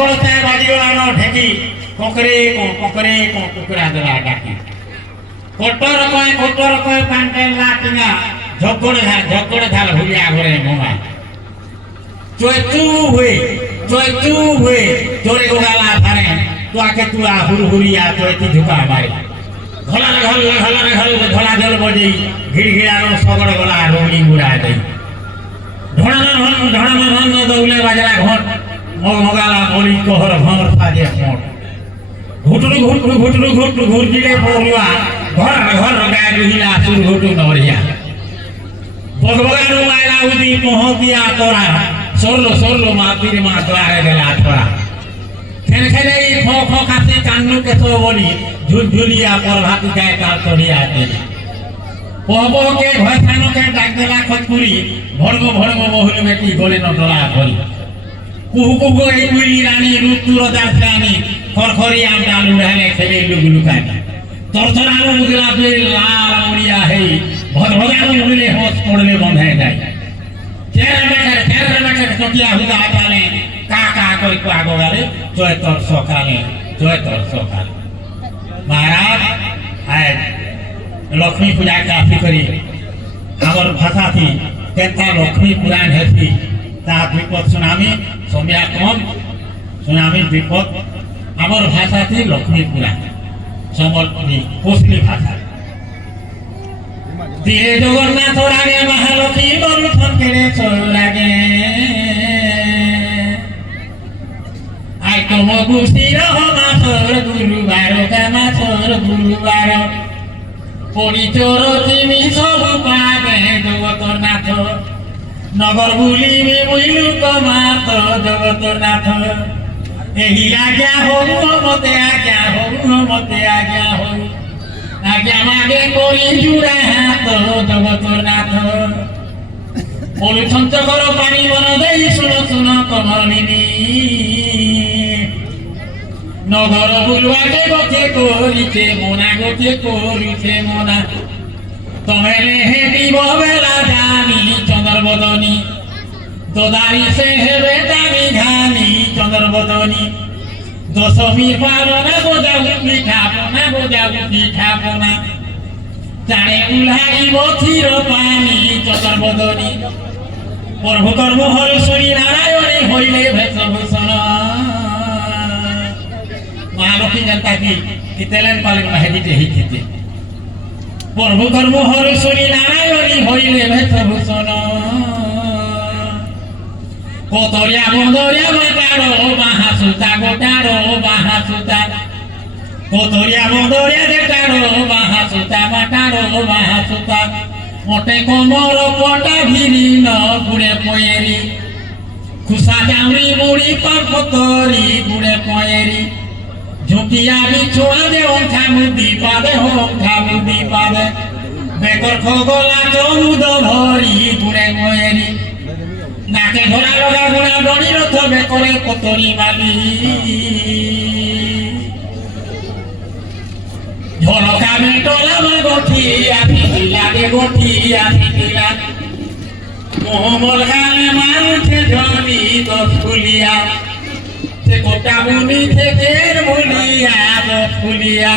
পড়তে বাজিগলানো ঢেকি কোকরে কুকুরা দেলা ডাকি কোটর কয় পান্টেল লাটিনা ঝগড়ে ধার ভুলিয়া ঘরে মোমা চৈতু হুয়ে চোরে গোগালা ধারে তোকে তুয়া হুড়হুড়িয়া চৈতি ঝুকা মারে ঘলারে ধলা জল বজেই ঘিড়ঘিড়ানো সগড় গলা রৌলি মুড়া দেই ঢড়ানো দৌলে বাজরা ঘট মগালা বলি কোহর ভর সাজে মোট ঘুটরু ঘুরজিরে পড়ুয়া ঘর গায়ে রহিলা সুর ঘুটু নরিয়া বগবগানু মায়লা উদি মোহতিয়া তোরা সরলো মাতির মা দ্বারে গেলা তোরা খেলে খো কাছে কান্নু কেতো বলি ঝুলঝুলিয়া পর ভাতি গায়ে কাল তরিয়া দেলি পবকে ঘয়খানকে ডাক দেলা খতপুরি ভর্গ বহুল বেটি গলে নটলা ভরি কুহু এই কুইলি রানী রুতুর দাসরানী খরখরি আমটা লুড়ালে খেলে লুগুলুকানি তরতর আলু মুগলা দুই লাল মুড়িয়া হেই ভদভদানো মুড়লে হোস পড়লে বন্ধায় যায় চেরা বেকার চটিয়া হুদা পালে কা করি আগোগালে জয় তোর সকালে महाराज आए लक्ष्मी पूजा काफी करी आमर भाषा थी केता लक्ष्मी पुराण हेसी ता विपद सुनामी समया कम सुनामी विपद आमर भाषा थी लक्ष्मी पुराण समर्पी कोसली भाषा धीरे जगन्नाथ रागे महालक्ष्मी बरुथन केड़े चल लागे तुम गुस्तिर माथर गुरुबार माथर गुरुबार परिचोर तिमी सब पागे जगतर नाथ नगर बुलिबे मुइलुक मात जगतर नाथ एही आज्ञा हो मते आज्ञा हो आज्ञा मागे करी जुड़ा हाथ जगतर नाथ बोलु संचकर पानी बन दे सुन कमलिनी नगर बुलवाटे गते करिछे मोना तमेले हेबी बबेला जानी चंद्रबदनी दोदारी से हेबे दानी घानी चंद्रबदनी दशमी पालना बोजाऊ पिठापना जाने उल्हाई बथिर पानी चंद्रबदनी प्रभु कर्म हर श्री नारायणी हईले भेषभूषण महालक्ष्मी जनता की तेलन पालन महदीते ही खेते प्रभु कर्म हर श्री नारायणी हईले भेषभूषण कोतरिया बंदरिया बाटारो महासुता गोटारो महासुता कोतरिया बंदरिया देटारो महासुता बाटारो महासुता मोटे कोमर पटा भिरी न गुड़े पयेरी खुसा चाउरी मुड़ी पतरी गुड़े पयेरी झुकिया बिछुआ दे ओंखा मुदी पादे बेकर खगला चमुद भरी गुड़े पयेरी नाके धरा लगा गुड़ा डनी रथ बेकरे पतरी माली झलका बेटला गठी दिला मोहमल गाले मानुषे धनी दस फुलिया से कोटा बुनी থেকের ভুলিয়া দস ফুলিয়া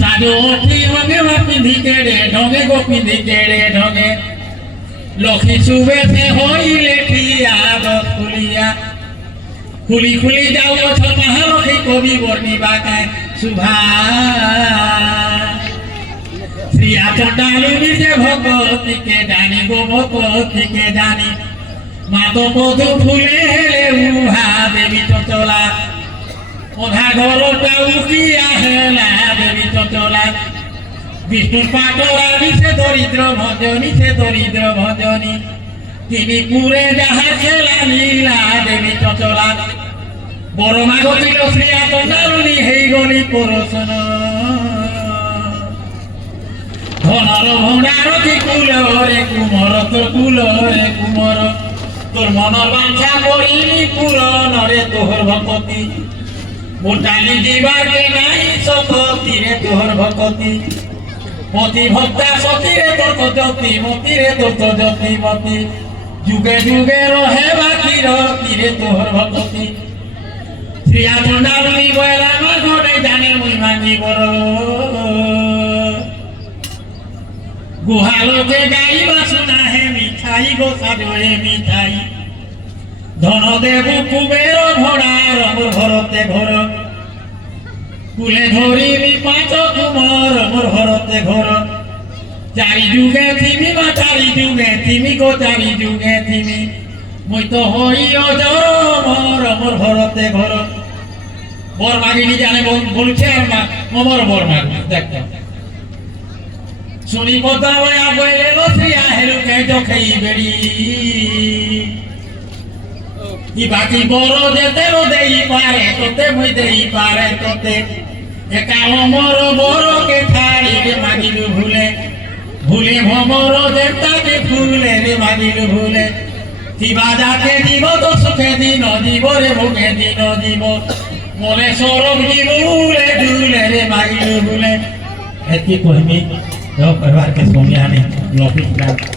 সাধু ওঠি মনে পিঁধি কেড়ে ঢঙে গোপিঁধি কেড়ে ঢঙে লক্ষ্মী শুভেছে হইলে ঠিয়া দস ফুলিয়া খুলি যাও বছর মহালক্ষ্মী কবি বর্ণিবা কায় শুভা শ্রিয়া চণ্ডালুনি যে ভগবতী কে জানি ভগবতী কে জানি মাতো মধু ফুলে হেলে উহা দেবী চঞ্চলা ওধা ঘরটা উকিয়া হেলা দেবী চঞ্চলা বিষ্ণুর পাটরা নিচে দরিদ্র ভজনী তিনি পুরে যাহা খেলা লীলা দেবী চঞ্চলা বড় মাগতির শ্রিয়া চণ্ডালুনি হেই গলি পরশন ধনর ভণ্ডার কি কুলরে কুমর তোর কুলরে কুমর তোর মনর বাঞ্ছা করিনি পূরণ রে তোহর ভকতি মোটালি দিবাকে নাই শক্তি রে তোহর ভকতি মতি ভক্তা সতী রে তোর তো জ্যোতি মতি রে তোর তো জ্যোতি মতি যুগে যুগে রহে বাকি রতি রে তোহর ভকতি শ্রিয়া চন্ডালী বয়লা আমার ঘটে জানে মুই ভাঙি বড় গুহালোকে গাই বাসনা হে মিঠাই গো সাজয়ে মিঠাই ধন দেবু কুবের ঘোড়ার মোর ঘরতে ঘর কুলে ধরিবি পাঁচ কুমর মোর ঘরতে ঘর চারি যুগে থিমি বা চারি যুগে থিমি গো চারি যুগে থিমি মুই তো হই অজর মোর ঘরতে ঘর বর মাগিনি জানে বলছে আর মা মোর বর মাগি দেখো শুনি কথা বয়া বইলে লসিয়া হেলুকে চোখেই বেড়ি কি বাকি বড় যেতে দেই পারে তোতে মুই দেই পারে তোতে একা অমর বড়কে ছাড়ি রে মাগিলু ভুলে ভুলে ভমর যেটাকে ফুলে রে মাগিলু ভুলে কিবা যাকে দিব তো সুখে দিন দিব রে ভুগে দিন দিব মনে সরব দিবুলে ঝুলে রে মাগিলু ভুলে এত কহিমি जो परिवार के सोनिया ने लॉपिंग